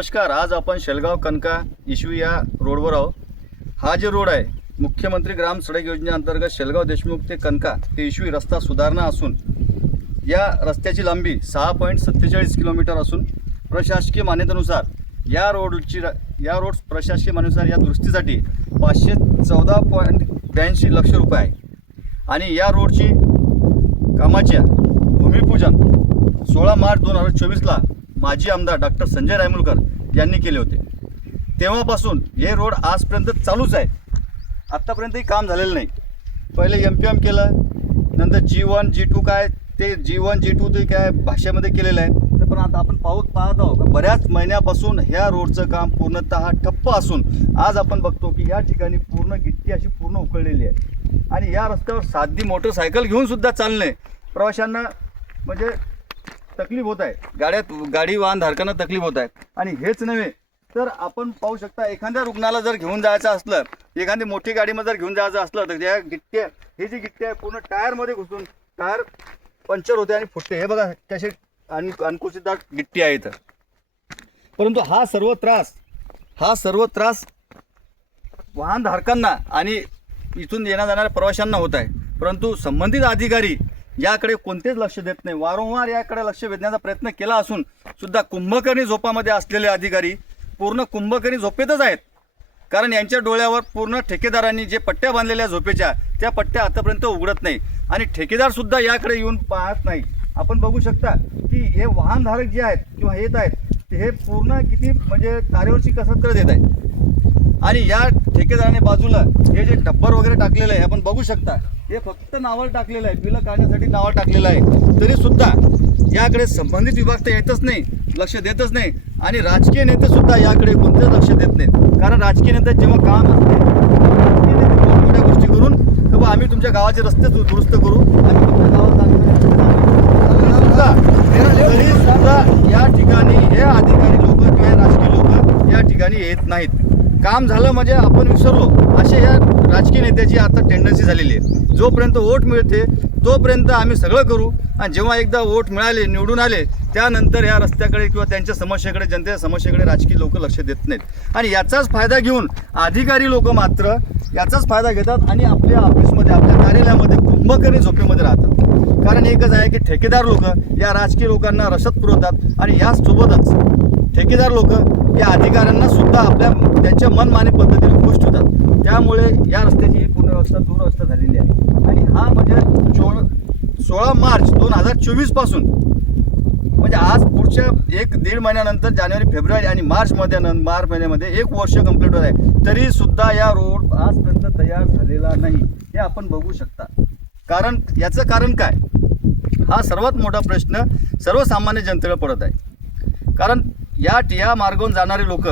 नमस्कार आज आपण शेलगाव कनका इशू या रोडवर आहोत. हा जे रोड आहे मुख्यमंत्री ग्राम सडक योजनेअंतर्गत शेलगाव देशमुख ते कनका ते इशवी रस्ता सुधारणा असून या रस्त्याची लांबी सहा पॉईंट सत्तेचाळीस किलोमीटर असून प्रशासकीय मान्यतेनुसार या रोडची र- या रोड प्रशासकीय मान्यतेनुसार या दुरुस्तीसाठी पाचशे चौदा पॉईंट ब्याऐंशी लक्ष रुपये आहे. आणि या रोडची कामाच्या भूमिपूजन सोळा मार्च दोन हजार चोवीसला माजी आमदार डॉक्टर संजय रायमुलकर यांनी केले होते. तेव्हापासून हे रोड आजपर्यंत चालूच आहे. आत्तापर्यंतही काम झालेलं नाही. पहिले एम पी एम केलं नंतर जी वन जी टू काय ते जी वन जी टू ते काय भाषेमध्ये केलेलं आहे. तर पण आता आपण पाहू पाहत आहोत बऱ्याच महिन्यापासून ह्या रोडचं काम पूर्णतः ठप्प असून आज आपण बघतो की या ठिकाणी पूर्ण गिट्टी अशी पूर्ण उकळलेली आहे. आणि या रस्त्यावर साधी मोटरसायकल घेऊन सुद्धा चालणे प्रवाशांना म्हणजे तकलीफ होत आहे. गाड्यात गाडी वाहन धारकांना तकलीफ होत आहे. आणि हेच नव्हे तर आपण पाहू शकता एखाद्या रुग्णाला जर घेऊन जायचं असलं एखादी मोठी गाडीमध्ये जर घेऊन जायचं असलं तर ज्या गिट्ट्या हे जी गिट्टी आहे पूर्ण टायरमध्ये घुसून टायर पंक्चर होते आणि फुटते. हे बघा कसे आणि अनकुशीदार गिट्टी आहे इथं. परंतु हा सर्व त्रास हा सर्व त्रास वाहनधारकांना आणि इथून येण्या जाणाऱ्या प्रवाशांना होत आहे. परंतु संबंधित अधिकारी याकडे कोणतेच लक्ष देत नाही. वारंवार याकडे लक्ष वेधण्याचा प्रयत्न केला असून सुद्धा कुंभकर्णी झोपामध्ये असलेले अधिकारी पूर्ण कुंभकर्णी झोपेतच आहेत. कारण यांच्या डोळ्यावर पूर्ण ठेकेदारांनी जे पट्ट्या बांधलेल्या झोपेच्या त्या पट्ट्या आतापर्यंत उघडत नाही. आणि ठेकेदार सुद्धा याकडे येऊन पाहत नाही. आपण बघू शकता की हे वाहनधारक जे आहेत किंवा येत आहेत हे पूर्ण किती म्हणजे तारेवरची कसरत करत येत आहेत. आणि या ठेकेदाराने बाजूला हे जे डब्बर वगैरे टाकलेलं आहे आपण बघू शकता. हे फक्त नावावर टाकलेलं आहे. बिलं काढण्यासाठी नावावर टाकलेलं आहे. तरी सुद्धा याकडे संबंधित विभाग तर येतच नाही लक्ष देतच नाही आणि राजकीय नेते सुद्धा याकडे कोणतेच लक्ष देत नाहीत. कारण राजकीय नेते जेव्हा काम असते राजकीय नेते मोठमोठ्या गोष्टी करून तर बा आम्ही तुमच्या गावाचे रस्ते दुरुस्त करू आम्ही तुमच्या गावात सुद्धा या ठिकाणी हे अधिकारी लोक किंवा राजकीय लोक या ठिकाणी येत नाहीत. काम झालं म्हणजे आपण विसरलो असे या राजकीय नेत्याची आता टेंडन्सी झालेली आहे. जोपर्यंत वोट मिळते तोपर्यंत आम्ही सगळं करू. आणि जेव्हा एकदा वोट मिळाले निवडून आले त्यानंतर या रस्त्याकडे किंवा त्यांच्या समस्येकडे जनतेच्या समस्येकडे राजकीय लोक लक्ष देत नाहीत. आणि याचाच फायदा घेऊन अधिकारी लोक मात्र याचाच फायदा घेतात आणि आपल्या ऑफिसमध्ये आपल्या कार्यालयामध्ये कुंभकर्णी झोपेमध्ये राहतात. कारण एकच आहे की ठेकेदार लोक या राजकीय लोकांना रसद पुरवतात आणि याचसोबतच ठेकेदार लोक या अधिकाऱ्यांना सुद्धा आपल्या त्यांच्या मनमानी पद्धतीने खुश ठेवतात. त्यामुळे या रस्त्याची ही पूर्ण दुरवस्था झालेली आहे. आणि हा म्हणजे चोळ सोळा मार्च दोन हजार चोवीसपासून म्हणजे आज पुढच्या एक दीड महिन्यानंतर जानेवारी फेब्रुवारी आणि मार्चमध्ये मार्च महिन्यामध्ये एक वर्ष कंप्लीट होत आहे. तरी सुद्धा या रोड आजपर्यंत तयार झालेला नाही. हे आपण बघू शकता. कारण याचं कारण काय? हा सर्वात मोठा प्रश्न सर्वसामान्य जनतेला पडत आहे. कारण या टिया मार्गावरून जाणारे लोक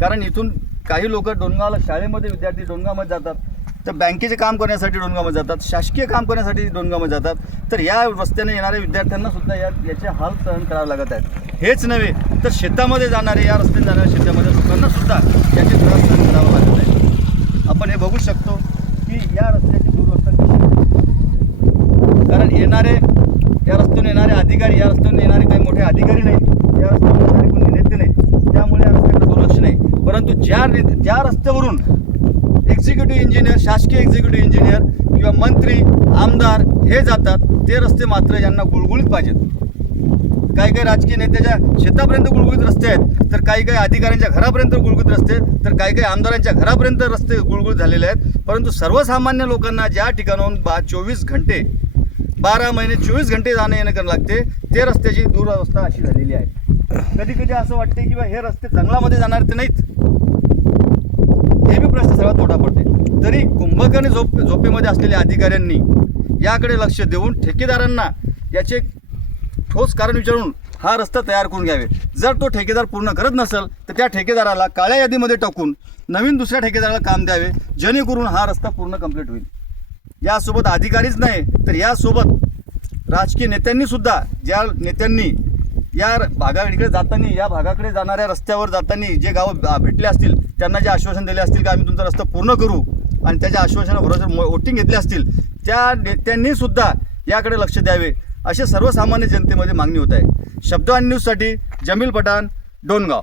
कारण इथून काही लोक डोनगावला शाळेमध्ये विद्यार्थी डोनगावमध्ये जातात तर बँकेचे काम करण्यासाठी डोनगावमध्ये जातात शासकीय काम करण्यासाठी डोनगावमध्ये जातात तर या रस्त्याने येणाऱ्या विद्यार्थ्यांना सुद्धा या याचे हाल सहन करावे लागत आहेत. हेच नव्हे तर शेतामध्ये जाणारे या रस्त्याने जाणाऱ्या शेतामध्ये लोकांना सुद्धा याचे त्रास सहन करावा लागत आहे आपण हे बघू शकतो की या रस्त्याची दुरवस्था कशी कारण येणारे या रस्त्याने येणारे अधिकारी या रस्त्याने येणारे काही मोठे अधिकारी नाही या रस्त्यावर येणारे कोणी नेते नाहीत त्यामुळे या रस्त्याकडे दुर्लक्ष नाही परंतु ज्या ने- ज्या रस्त्यावरून एक्झिक्युटिव्ह इंजिनियर शासकीय एक्झिक्युटिव्ह इंजिनियर किंवा मंत्री आमदार हे जातात ते रस्ते मात्र यांना गुळगुळीत पाहिजेत. काही काही राजकीय नेत्याच्या शेतापर्यंत गुळगुळीत रस्ते आहेत तर काही काही अधिकाऱ्यांच्या घरापर्यंत गुळगुळीत रस्ते आहेत तर काही काही आमदारांच्या घरापर्यंत रस्ते गुळगुळीत झालेले आहेत. परंतु सर्वसामान्य लोकांना ज्या ठिकाणाहून बा चोवीस घंटे बारा महिने चोवीस घंटे जाणं येणं करावं लागते. ते रस्त्याची दुरावस्था अशी झालेली आहे. कधी कधी असं वाटते की बा हे रस्ते जंगलामध्ये जाणार ते नाहीत. हे बी प्रश्न सगळा मोठा पडते तरी कुंभकर्णी झोप झोपेमध्ये असलेल्या अधिकाऱ्यांनी याकडे लक्ष देऊन ठेकेदारांना याचे ठोस कारण विचारून हा रस्ता तयार करून घ्यावे. जर तो ठेकेदार पूर्ण करत नसेल तर त्या ठेकेदाराला काळ्या यादीमध्ये टाकून नवीन दुसऱ्या ठेकेदाराला काम द्यावे. जेणेकरून हा रस्ता पूर्ण कंप्लीट होईल. यासोबत अधिकारीच नाही तर यासोबत राजकीय नेत्यांनी सुद्धा ज्या नेत्यांनी या भागाकडे जाताना या भागाकडे जाणाऱ्या रस्त्यावर जाताना जे गावं भेटले असतील त्यांना जे आश्वासन दिले असतील की आम्ही तुमचा रस्ता पूर्ण करू आणि त्याच्या आश्वासनाबरोबर वोटिंग घेतली असतील त्या नेत्यांनी सुद्धा याकडे लक्ष द्यावे असे सर्वसामान्य जनतेमध्ये मागणी होत आहे. शब्द आणि न्यूजसाठी जमील पठाण डोनगाव